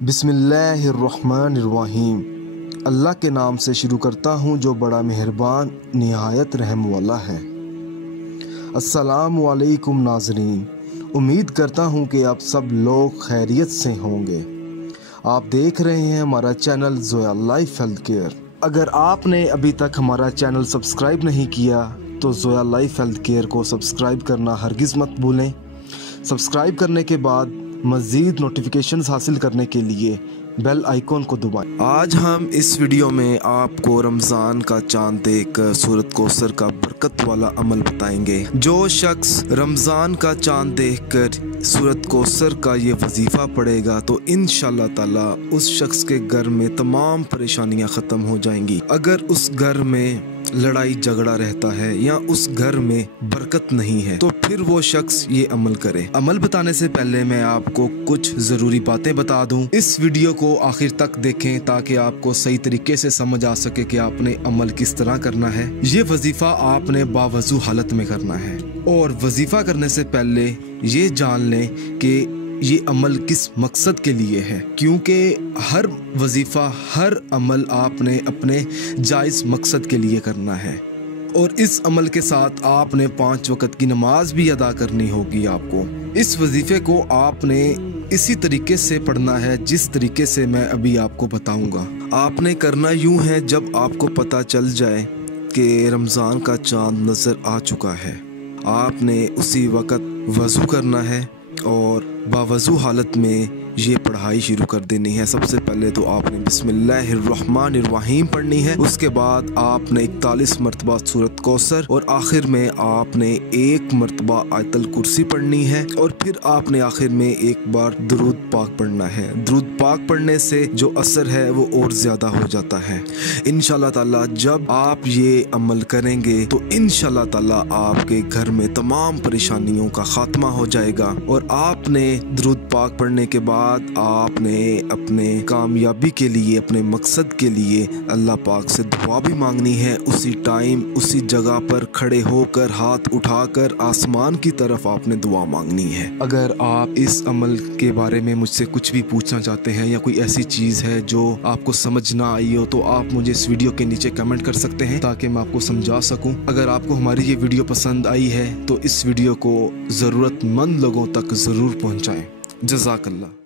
बिस्मिल्लाहिर्रहमानिर्रहीम। अल्लाह के नाम से शुरू करता हूँ जो बड़ा मेहरबान निहायत रहम वाला है। अस्सलामु अलैकुम नाज़रीन, उम्मीद करता हूँ कि आप सब लोग खैरियत से होंगे। आप देख रहे हैं हमारा channel Zoya life health care. अगर आपने अभी तक हमारा चैनल सब्सक्राइब नहीं किया तो ज़ोया लाइफ हेल्थ केयर को सब्सक्राइब करना हरगिज़ मत भूलें। सब्सक्राइब करने के बाद मज़ीद नोटिफिकेशंस हासिल करने के लिए बेल आइकॉन को दबाएं। आज हम इस वीडियो में आपको रमज़ान का चांद देखकर सूरत कौसर का बरकत वाला अमल बताएंगे। जो शख्स रमज़ान का चांद देखकर सूरत कौसर का ये वजीफ़ा पढ़ेगा तो इंशाअल्लाह ताला उस शख्स के घर में तमाम परेशानियां ख़त्म हो जाएंगी। अगर उस घर में लड़ाई झगड़ा रहता है या उस घर में बरकत नहीं है तो फिर वो शख्स ये अमल करे। अमल बताने से पहले मैं आपको कुछ ज़रूरी बातें बता दूं। इस वीडियो को आखिर तक देखें ताकि आपको सही तरीके से समझ आ सके कि आपने अमल किस तरह करना है। ये वजीफ़ा आपने बावजू हालत में करना है और वजीफ़ा करने से पहले ये जान लें कि ये अमल किस मकसद के लिए है, क्योंकि हर वजीफ़ा हर अमल आपने अपने जायज़ मकसद के लिए करना है और इस अमल के साथ आपने 5 वक़्त की नमाज भी अदा करनी होगी। आपको इस वजीफ़े को आपने इसी तरीके से पढ़ना है जिस तरीके से मैं अभी आपको बताऊंगा। आपने करना यूं है, जब आपको पता चल जाए कि रमज़ान का चांद नज़र आ चुका है, आपने उसी वक़्त वज़ू करना है और बावज़ू हालत में ये पढ़ाई शुरू कर देनी है। सबसे पहले तो आपने बिस्मिल्लाहिर्रहमानिर्रहीम पढ़नी है, उसके बाद आपने 41 मरतबा सूरत कौसर और आखिर में आपने 1 मरतबा आयतल कुर्सी पढ़नी है और फिर आपने आखिर में एक बार दुरूद पाक पढ़ना है। दुरूद पाक पढ़ने से जो असर है वो और ज़्यादा हो जाता है। इंशाअल्लाह ताला जब आप ये अमल करेंगे तो इंशाअल्लाह ताला आपके घर में तमाम परेशानियों का खात्मा हो जाएगा और आपने दुरूद पाक पढ़ने के बाद आपने अपने कामयाबी के लिए, अपने मकसद के लिए अल्लाह पाक से दुआ भी मांगनी है। उसी टाइम उसी जगह पर खड़े होकर हाथ उठाकर आसमान की तरफ आपने दुआ मांगनी है। अगर आप इस अमल के बारे में मुझसे कुछ भी पूछना चाहते हैं या कोई ऐसी चीज़ है जो आपको समझ ना आई हो तो आप मुझे इस वीडियो के नीचे कमेंट कर सकते हैं ताकि मैं आपको समझा सकूं। अगर आपको हमारी ये वीडियो पसंद आई है तो इस वीडियो को ज़रूरतमंद लोगों तक ज़रूर पहुँचाएँ। जज़ाकल्लाह।